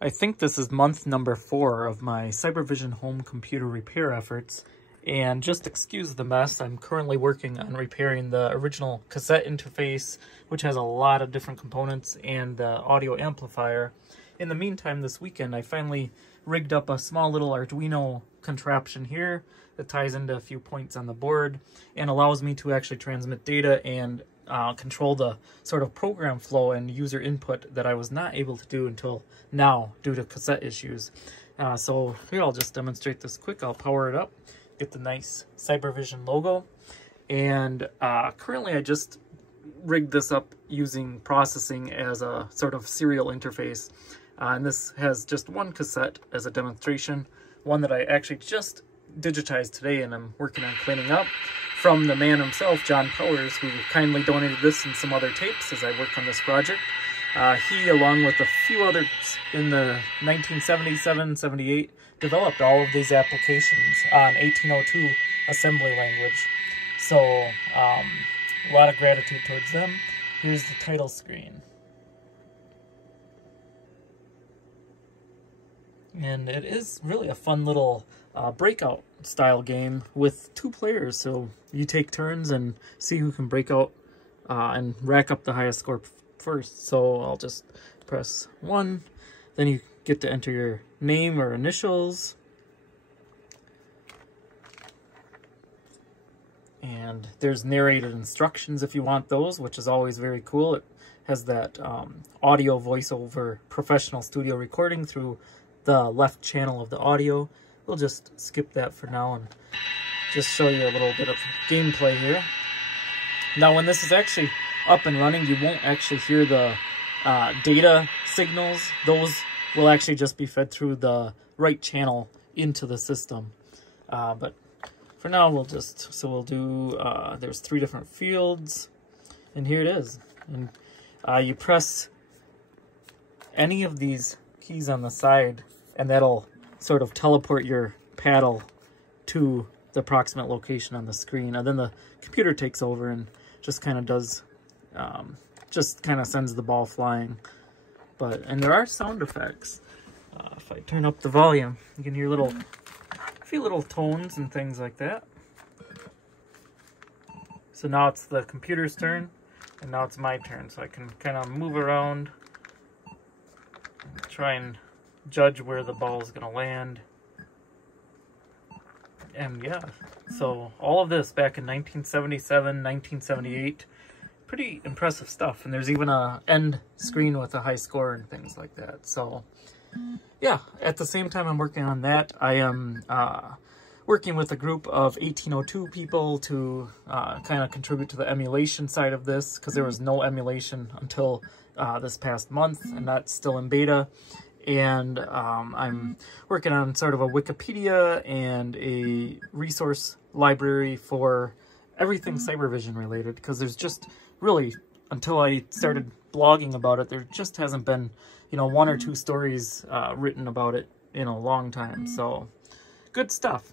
I think this is month number 4 of my CyberVision home computer repair efforts, and just excuse the mess. I'm currently working on repairing the original cassette interface, which has a lot of different components, and the audio amplifier. In the meantime, this weekend, I finally rigged up a small little Arduino contraption here that ties into a few points on the board and allows me to actually transmit data and control the sort of program flow and user input that I was not able to do until now due to cassette issues. So here, I'll just demonstrate this quick. I'll power it up, get the nice CyberVision logo, and currently I just rigged this up using processing as a sort of serial interface. And this has just one cassette as a demonstration, one that I actually just digitized today and I'm working on cleaning up, from the man himself, John Powers, who kindly donated this and some other tapes as I work on this project. He, along with a few others in the 1977-78, developed all of these applications on 1802 assembly language. So a lot of gratitude towards them. Here's the title screen. And it is really a fun little breakout style game with 2 players, so you take turns and see who can break out and rack up the highest score first. So I'll just press 1, then you get to enter your name or initials, and there's narrated instructions if you want those, which is always very cool. It has that audio voiceover professional studio recording through the left channel of the audio. We'll just skip that for now and just show you a little bit of gameplay here. Now, when this is actually up and running, you won't actually hear the data signals. Those will actually just be fed through the right channel into the system. But for now, we'll do, there's 3 different fields, and here it is. And you press any of these keys on the side, and that'll sort of teleport your paddle to the approximate location on the screen. And then the computer takes over and just kind of does, just kind of sends the ball flying. And there are sound effects. If I turn up the volume, you can hear a few little tones and things like that. So now it's the computer's turn, and now it's my turn. So I can kind of move around, try and judge where the ball is going to land. And yeah, so all of this back in 1977, 1978, pretty impressive stuff. And there's even a end screen with a high score and things like that. So yeah, at the same time I'm working on that, I am working with a group of 1802 people to kind of contribute to the emulation side of this, because there was no emulation until this past month, and that's still in beta. And I'm working on sort of a Wikipedia and a resource library for everything CyberVision related, because there's just really, until I started blogging about it, there just hasn't been, 1 or 2 stories written about it in a long time. So good stuff.